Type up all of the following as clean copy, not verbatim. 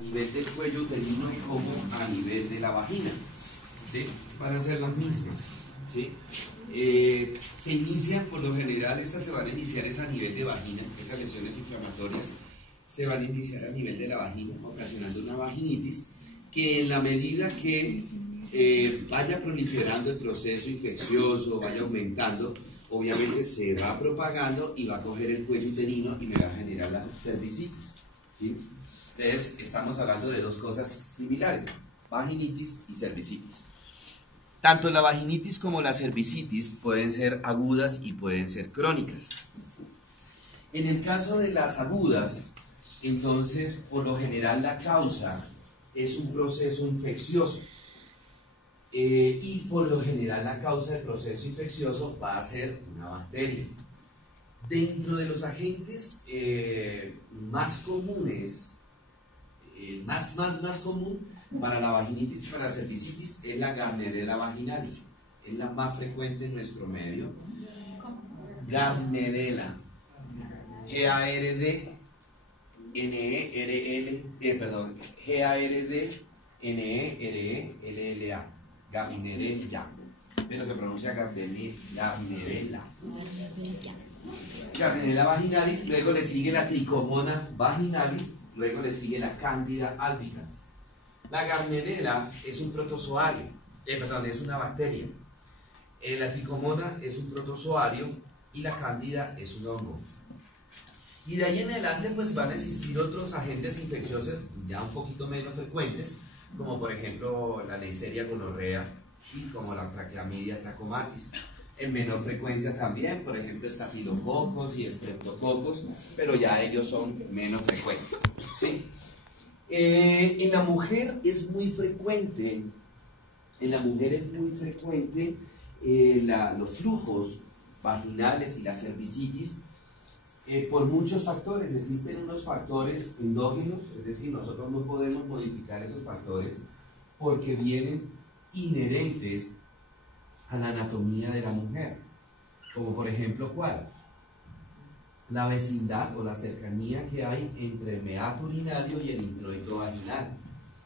nivel del cuello uterino como a nivel de la vagina, ¿sí? Van a ser las mismas, ¿sí? Se inician, por lo general, estas se van a iniciar es a nivel de vagina, esas lesiones inflamatorias se van a iniciar a nivel de la vagina, ocasionando una vaginitis, que en la medida que vaya proliferando el proceso infeccioso, vaya aumentando, obviamente se va propagando y va a coger el cuello uterino y me va a generar la cervicitis, ¿sí? Entonces, estamos hablando de dos cosas similares, vaginitis y cervicitis. Tanto la vaginitis como la cervicitis pueden ser agudas y pueden ser crónicas. En el caso de las agudas, entonces, por lo general la causa es un proceso infeccioso. Y por lo general la causa del proceso infeccioso va a ser una bacteria. Dentro de los agentes más comunes, más común para la vaginitis y para la cervicitis es la Gardnerella vaginalis. Es la más frecuente en nuestro medio. Gardnerella. Gardnerella. Gardnerella. Pero se pronuncia Gardnerella. Gardnerella vaginalis, luego le sigue la Trichomonas vaginalis, luego le sigue la Candida albicans. La Gardnerella es un protozoario, es una bacteria. La Trichomona es un protozoario y la Cándida es un hongo. Y de ahí en adelante pues van a existir otros agentes infecciosos ya un poquito menos frecuentes, como por ejemplo la Neisseria gonorrea y como la Clamidia trachomatis. En menor frecuencia también, por ejemplo, estafilococos y estreptococos, pero ya ellos son menos frecuentes, ¿sí? En la mujer es muy frecuente, los flujos vaginales y la cervicitis por muchos factores. Existen unos factores endógenos, es decir, nosotros no podemos modificar esos factores porque vienen inherentes a la anatomía de la mujer, como por ejemplo, ¿cuál? La vecindad o la cercanía que hay entre el meato urinario y el introito vaginal,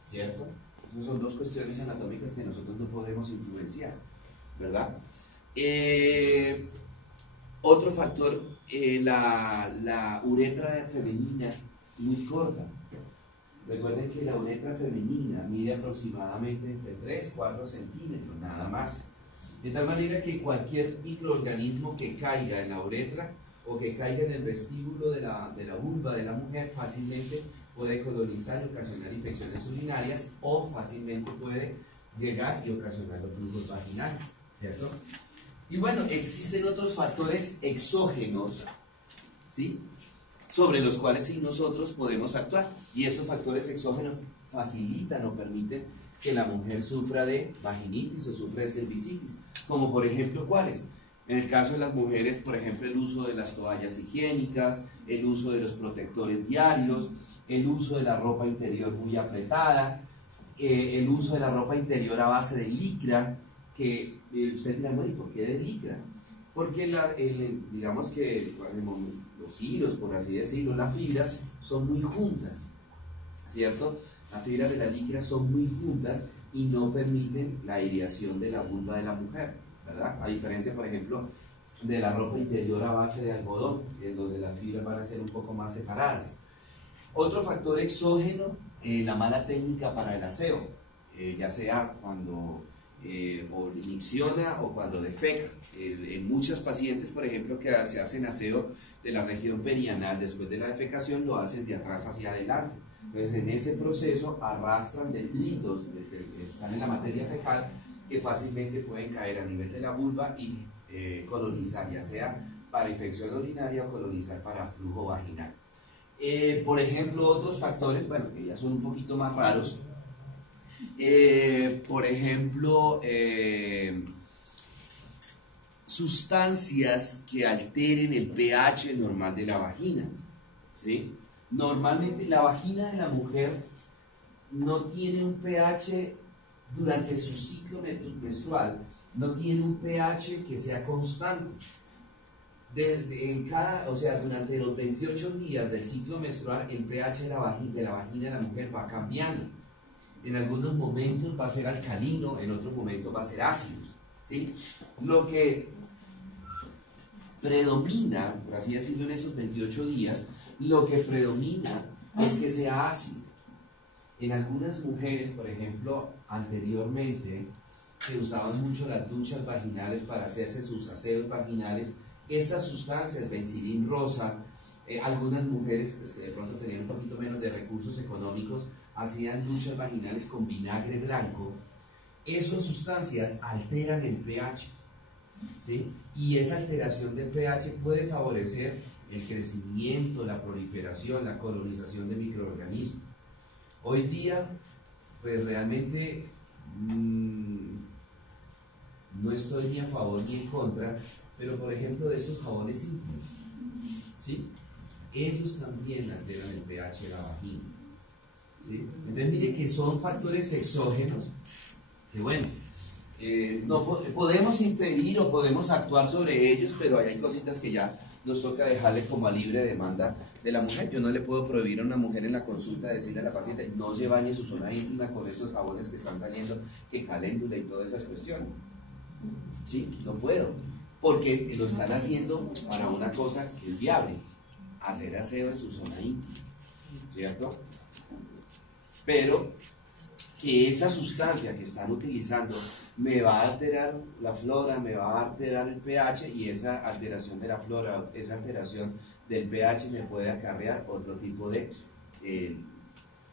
¿cierto? Esas son dos cuestiones anatómicas que nosotros no podemos influenciar, ¿verdad? Otro factor, la uretra femenina muy corta. Recuerden que la uretra femenina mide aproximadamente entre 3-4 centímetros, nada más. De tal manera que cualquier microorganismo que caiga en la uretra o que caiga en el vestíbulo de la vulva de la mujer fácilmente puede colonizar y ocasionar infecciones urinarias o fácilmente puede llegar y ocasionar los flujos vaginales, ¿cierto? Y bueno, existen otros factores exógenos, ¿sí?, sobre los cuales sí nosotros podemos actuar, y esos factores exógenos facilitan o permiten que la mujer sufra de vaginitis o sufra de cervicitis, como por ejemplo, ¿cuáles? En el caso de las mujeres, por ejemplo, el uso de las toallas higiénicas, el uso de los protectores diarios, el uso de la ropa interior muy apretada, el uso de la ropa interior a base de licra, que usted dirá, bueno, ¿y por qué de licra? Porque digamos que los hilos, por así decirlo, las fibras son muy juntas, ¿cierto? Las fibras de la licra son muy juntas y no permiten la aireación de la vulva de la mujer, ¿verdad? A diferencia, por ejemplo, de la ropa interior a base de algodón, en donde las fibras van a ser un poco más separadas. Otro factor exógeno, la mala técnica para el aseo, ya sea cuando o micciona o cuando defeca. En muchas pacientes, por ejemplo, que se hacen aseo de la región perianal después de la defecación, lo hacen de atrás hacia adelante. Entonces, en ese proceso arrastran detritos que están en la materia fecal que fácilmente pueden caer a nivel de la vulva y colonizar, ya sea para infección urinaria o colonizar para flujo vaginal. Por ejemplo, otros factores, bueno, que ya son un poquito más raros, por ejemplo, sustancias que alteren el pH normal de la vagina, ¿sí? Normalmente la vagina de la mujer no tiene un pH durante su ciclo menstrual, no tiene un pH que sea constante. o sea, durante los 28 días del ciclo menstrual, el pH de la vagina de la mujer va cambiando. En algunos momentos va a ser alcalino, en otros momentos va a ser ácido, ¿sí? Lo que predomina, por así decirlo, en esos 28 días, lo que predomina es que sea ácido. En algunas mujeres, por ejemplo, anteriormente, que usaban mucho las duchas vaginales para hacerse sus aseos vaginales, estas sustancias, Benzidin rosa, algunas mujeres pues, que de pronto tenían un poquito menos de recursos económicos, hacían duchas vaginales con vinagre blanco. Esas sustancias alteran el pH, ¿sí? Y esa alteración del pH puede favorecer el crecimiento, la proliferación, la colonización de microorganismos. Hoy día, pues realmente no estoy ni a favor ni en contra, pero por ejemplo de estos jabones íntimos, ¿sí? Ellos también alteran el pH de la vagina, ¿sí? Entonces mire que son factores exógenos que bueno, no podemos inferir o podemos actuar sobre ellos, pero hay cositas que ya nos toca dejarle como a libre demanda de la mujer. Yo no le puedo prohibir a una mujer en la consulta decirle a la paciente no se bañe su zona íntima con esos jabones que están saliendo, que caléndula y todas esas cuestiones. Sí, no puedo, porque lo están haciendo para una cosa que es viable, hacer aseo en su zona íntima, ¿cierto? Pero que esa sustancia que están utilizando me va a alterar la flora, me va a alterar el pH, y esa alteración de la flora, esa alteración del pH me puede acarrear otro tipo de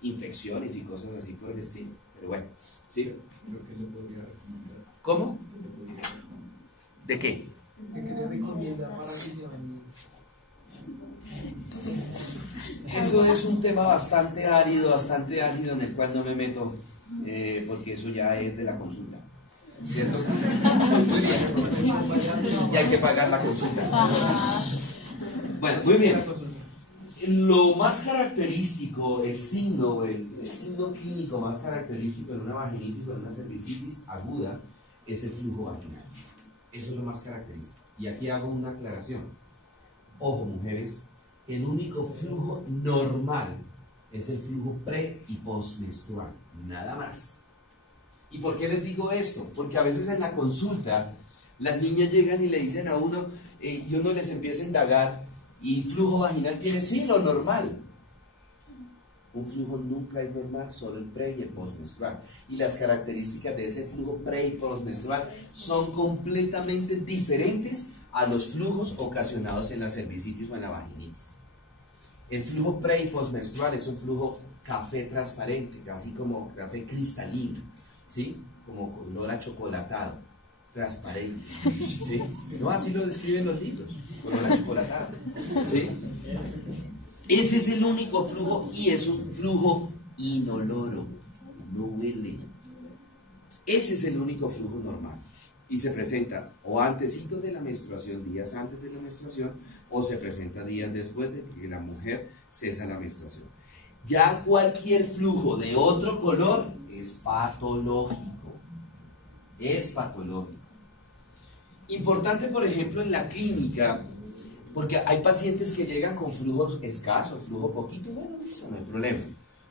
infecciones y cosas así por el estilo. Pero bueno, ¿sí? ¿Cómo? ¿De qué? ¿De qué le recomienda para que se bañe? Eso es un tema bastante árido en el cual no me meto, porque eso ya es de la consulta, ¿cierto? Y hay que pagar la consulta. Bueno, muy bien. Lo más característico, el signo clínico más característico en una vaginitis o en una cervicitis aguda es el flujo vaginal. Eso es lo más característico. Y aquí hago una aclaración. Ojo, mujeres, el único flujo normal es el flujo pre y postmenstrual, nada más. ¿Y por qué les digo esto? Porque a veces en la consulta las niñas llegan y le dicen a uno, y uno les empieza a indagar, ¿y flujo vaginal tiene? Sí, lo normal. Un flujo nunca es normal, solo el pre y el postmenstrual. Y las características de ese flujo pre y postmenstrual son completamente diferentes a los flujos ocasionados en la cervicitis o en la vaginitis. El flujo pre y postmenstrual es un flujo café transparente, casi como café cristalino, ¿sí? Como color achocolatado, transparente, ¿sí? No, así lo describen los libros, color achocolatado, ¿sí? Ese es el único flujo, y es un flujo inoloro, no huele. Ese es el único flujo normal. Y se presenta o antesito de la menstruación, días antes de la menstruación, o se presenta días después de que la mujer cesa la menstruación. Ya cualquier flujo de otro color es patológico. Es patológico. Importante, por ejemplo, en la clínica, porque hay pacientes que llegan con flujos escasos, flujo poquito, bueno, listo, no hay problema.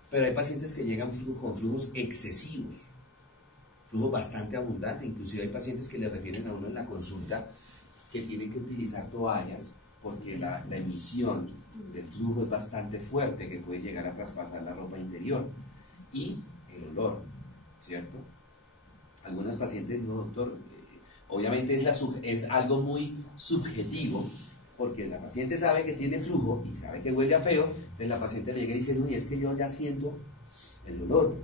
Pero hay pacientes que llegan con flujos excesivos, flujo bastante abundante. Inclusive hay pacientes que le refieren a uno en la consulta que tienen que utilizar toallas porque la emisión del flujo es bastante fuerte, que puede llegar a traspasar la ropa interior. Y el olor, ¿cierto? Algunas pacientes, no, doctor, obviamente es algo muy subjetivo, porque la paciente sabe que tiene flujo y sabe que huele a feo, entonces la paciente le llega y dice, no, y es que yo ya siento el olor.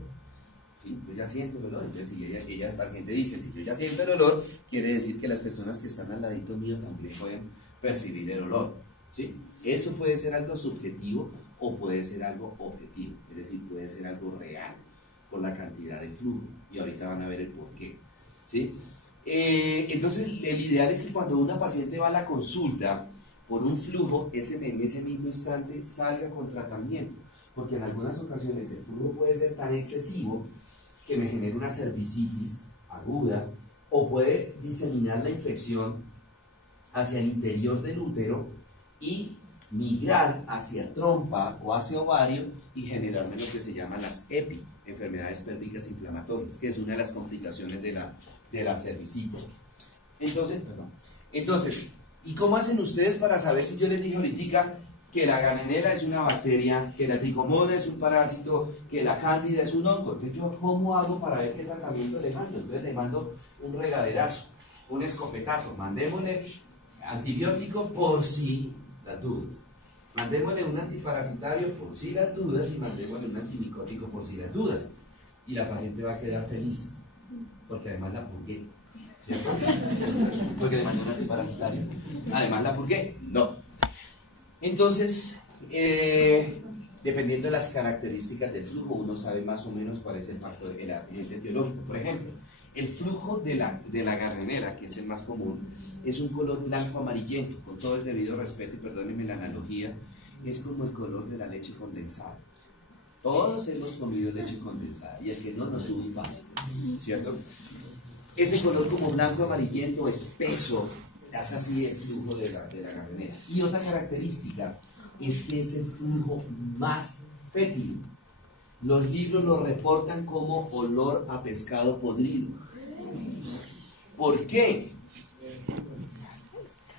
Sí, yo ya siento el olor. Entonces, si ella, la paciente dice, si yo ya siento el olor, quiere decir que las personas que están al ladito mío también pueden percibir el olor, ¿sí? Eso puede ser algo subjetivo o puede ser algo objetivo, es decir, puede ser algo real por la cantidad de flujo, y ahorita van a ver el porqué, ¿sí? Entonces, el ideal es que cuando una paciente va a la consulta por un flujo, en ese mismo instante salga con tratamiento, porque en algunas ocasiones el flujo puede ser tan excesivo que me genere una cervicitis aguda, o puede diseminar la infección hacia el interior del útero y migrar hacia trompa o hacia ovario y generarme lo que se llaman las EPI, enfermedades pélvicas inflamatorias, que es una de las complicaciones de la cervicitis. Entonces, ¿y cómo hacen ustedes para saber si yo les dije ahorita que la Gardnerella es una bacteria, que la Trichomonas es un parásito, que la Cándida es un hongo? Entonces, ¿yo cómo hago para ver qué tratamiento le mando? Entonces le mando un regaderazo, un escopetazo, mandémosle antibiótico por si las dudas, mandémosle un antiparasitario por si las dudas y mandémosle un antimicótico por si las dudas, y la paciente va a quedar feliz porque además la purgué, ¿cierto? Porque le mandé un antiparasitario, además la purgué, no. Entonces, dependiendo de las características del flujo, uno sabe más o menos cuál es el factor, el agente etiológico. Por ejemplo, el flujo de la Gardnerella, que es el más común, es un color blanco amarillento, con todo el debido respeto, y perdónenme la analogía, es como el color de la leche condensada. Todos hemos comido leche condensada, y el que no tuvo infancia, ¿cierto? Ese color como blanco amarillento, espeso, es así el flujo de la Gardnerella. Y otra característica es que es el flujo más fétido. Los libros lo reportan como olor a pescado podrido. ¿Por qué?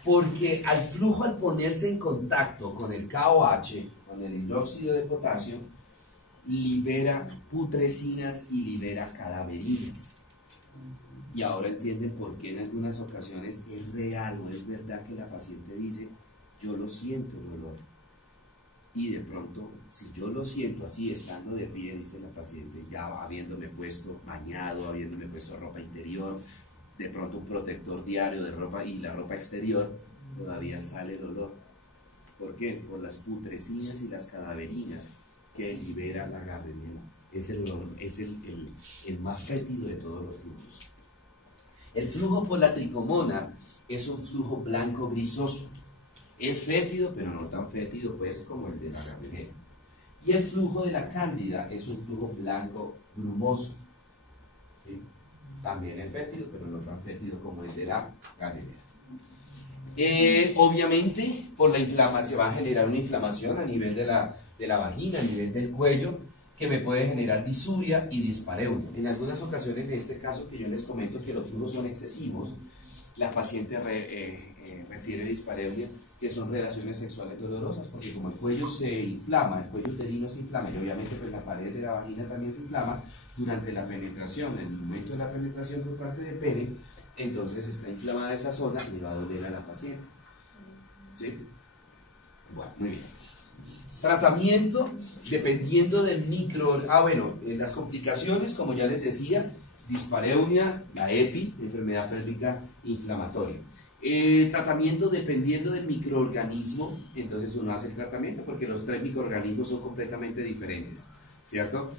Porque al flujo, al ponerse en contacto con el KOH, con el hidróxido de potasio, libera putrecinas y libera cadaverinas. Y ahora entienden por qué en algunas ocasiones es real o es verdad que la paciente dice, yo lo siento el olor. Y de pronto, si yo lo siento así, estando de pie, dice la paciente, ya habiéndome puesto bañado, habiéndome puesto ropa interior, de pronto un protector diario de ropa y la ropa exterior, todavía sale el olor. ¿Por qué? Por las putrecinas y las cadaverinas que libera la Gardnerella. Es el más fétido de todos los flujos. El flujo por la Trichomona es un flujo blanco grisoso. Es fétido, pero no tan fétido pues como el de la Gardnerella. Y el flujo de la Cándida es un flujo blanco grumoso. ¿Sí? También es fétido, pero no tan fétido como el de la Gardnerella. Obviamente, por la inflamación se va a generar una inflamación a nivel de la vagina, a nivel del cuello, que me puede generar disuria y dispareunia. En algunas ocasiones, en este caso que yo les comento que los flujos son excesivos, la paciente refiere dispareunia, que son relaciones sexuales dolorosas, porque como el cuello se inflama, el cuello uterino se inflama, y obviamente pues la pared de la vagina también se inflama durante la penetración, en el momento de la penetración por parte del pene, entonces está inflamada esa zona y le va a doler a la paciente. ¿Sí? Bueno, muy bien. Tratamiento dependiendo del las complicaciones, como ya les decía, dispareunia, la EPI, enfermedad pélvica inflamatoria. Tratamiento dependiendo del microorganismo, entonces uno hace el tratamiento porque los 3 microorganismos son completamente diferentes, ¿cierto?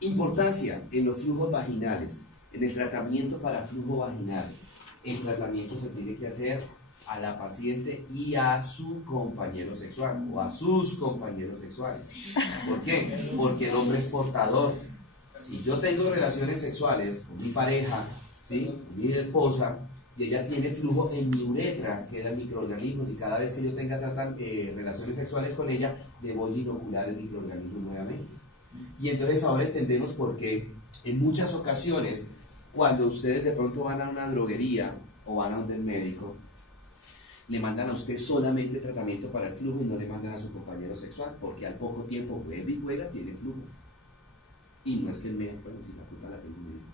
Importancia en los flujos vaginales, en el tratamiento para flujo vaginal. El tratamiento se tiene que hacer a la paciente y a su compañero sexual o a sus compañeros sexuales. ¿Por qué? Porque el hombre es portador. Si yo tengo relaciones sexuales con mi pareja, ¿sí? Con mi esposa, y ella tiene flujo en mi uretra, quedan microorganismos, y cada vez que yo tenga relaciones sexuales con ella, le voy a inocular el microorganismo nuevamente. Y entonces ahora entendemos por qué en muchas ocasiones, cuando ustedes de pronto van a una droguería o van a donde el médico, le mandan a usted solamente tratamiento para el flujo y no le mandan a su compañero sexual, porque al poco tiempo vuelve y juega, tiene flujo. Y no es que el médico, bueno, si la puta la tiene el médico,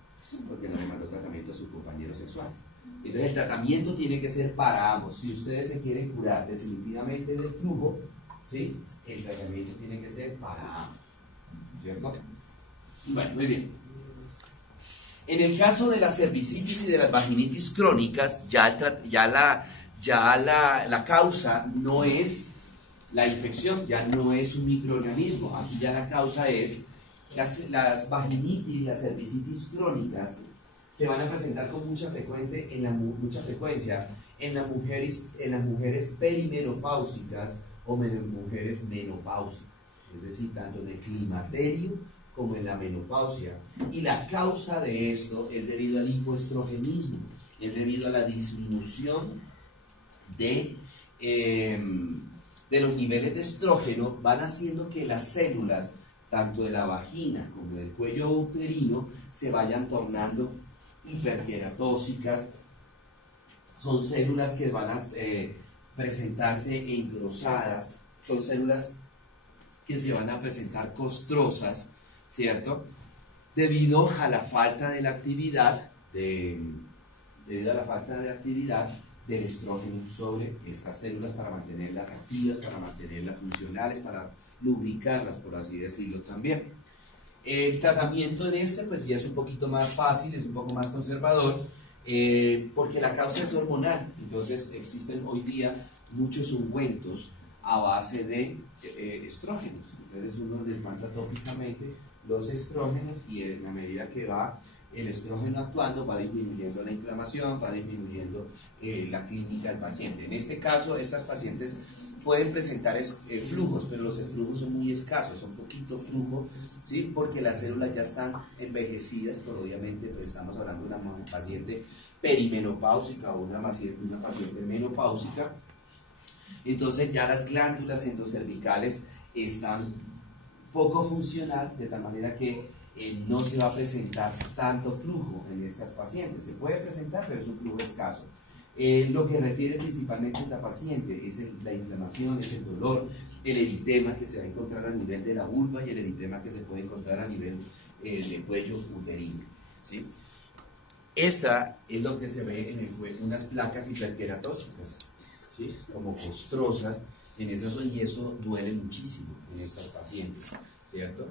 porque no le mandó tratamiento a su compañero sexual. Entonces el tratamiento tiene que ser para ambos. Si ustedes se quieren curar definitivamente del flujo, ¿sí? El tratamiento tiene que ser para ambos, ¿cierto? Bueno, muy bien. En el caso de la cervicitis y de las vaginitis crónicas, la causa no es la infección, ya no es un microorganismo. Aquí ya la causa es las vaginitis, las cervicitis crónicas se van a presentar con mucha frecuencia en las mujeres perimenopáusicas o mujeres menopáusicas, es decir, tanto en el climaterio como en la menopausia. Y la causa de esto es debido al hipoestrogenismo, es debido a la disminución de los niveles de estrógeno van haciendo que las células, tanto de la vagina como del cuello uterino, se vayan tornando hiperqueratóxicas. Son células que van a presentarse engrosadas, son células que se van a presentar costrosas, ¿cierto? Debido a la falta de la actividad del estrógeno sobre estas células, para mantenerlas activas, para mantenerlas funcionales, para lubricarlas, por así decirlo también. El tratamiento en pues ya es un poquito más fácil, es un poco más conservador, porque la causa es hormonal. Entonces existen hoy día muchos ungüentos a base de estrógenos. Entonces uno les manda tópicamente los estrógenos, y en la medida que va el estrógeno actuando, va disminuyendo la inflamación, va disminuyendo la clínica del paciente. En este caso, estas pacientes pueden presentar flujos, pero los flujos son muy escasos, son poquito flujo, ¿sí? Porque las células ya están envejecidas, pero obviamente pues estamos hablando de una paciente perimenopáusica o una paciente menopáusica. Entonces ya las glándulas endocervicales están poco funcional, de tal manera que no se va a presentar tanto flujo en estas pacientes. Se puede presentar, pero es un flujo escaso. Lo que refiere principalmente a la paciente es la inflamación, es el dolor, el eritema que se va a encontrar a nivel de la vulva y el eritema que se puede encontrar a nivel del cuello uterino, ¿sí? Esta es lo que se ve en el cuello, unas placas hiperqueratóxicas, ¿sí? Como costrosas en esas, y eso duele muchísimo en estas pacientes, ¿cierto?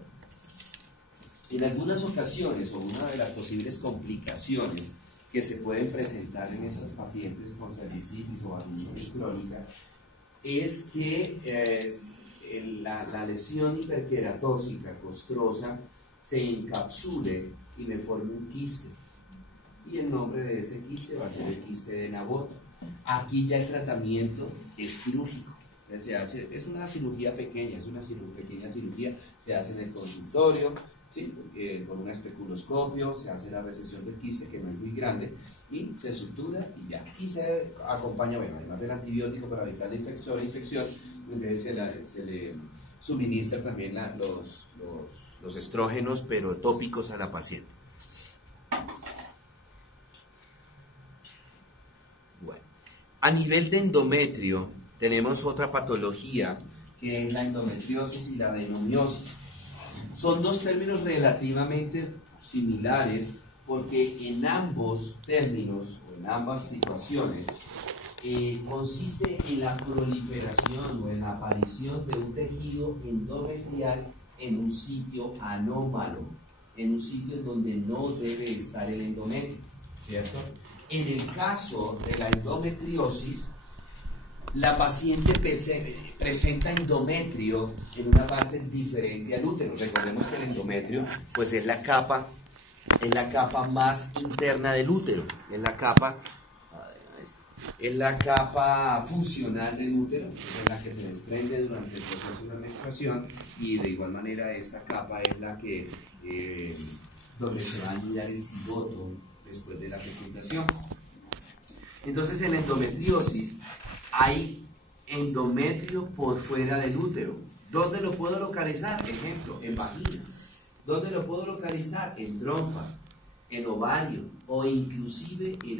En algunas ocasiones, o una de las posibles complicaciones que se pueden presentar en estos pacientes con cervicitis o artritis crónica, es que la lesión hiperqueratóxica costrosa se encapsule y me forme un quiste, y el nombre de ese quiste va a ser el quiste de Naboth. Aquí ya el tratamiento es quirúrgico. Es una cirugía pequeña, pequeña cirugía, se hace en el consultorio, ¿sí? Con un especuloscopio, se hace la resección del quiste, que no es muy grande, y se sutura y ya. Y se acompaña, bueno, además del antibiótico para evitar la infección, entonces se le suministra también los estrógenos, pero tópicos a la paciente. Bueno, a nivel de endometrio, tenemos otra patología, que es la endometriosis y la adenomiosis. Son dos términos relativamente similares, porque en ambos términos, o en ambas situaciones, consiste en la proliferación o en la aparición de un tejido endometrial en un sitio anómalo, en un sitio donde no debe estar el endometrio, ¿cierto? En el caso de la endometriosis, la paciente presenta endometrio en una parte diferente al útero. Recordemos que el endometrio pues es la capa más interna del útero, es la capa funcional del útero, es la que se desprende durante el proceso de la menstruación, y de igual manera esta capa es la que donde se va a anidar el cigoto después de la fecundación. Entonces, en la endometriosis hay endometrio por fuera del útero. ¿Dónde lo puedo localizar? Ejemplo, en vagina. ¿Dónde lo puedo localizar? En trompa, en ovario, o inclusive en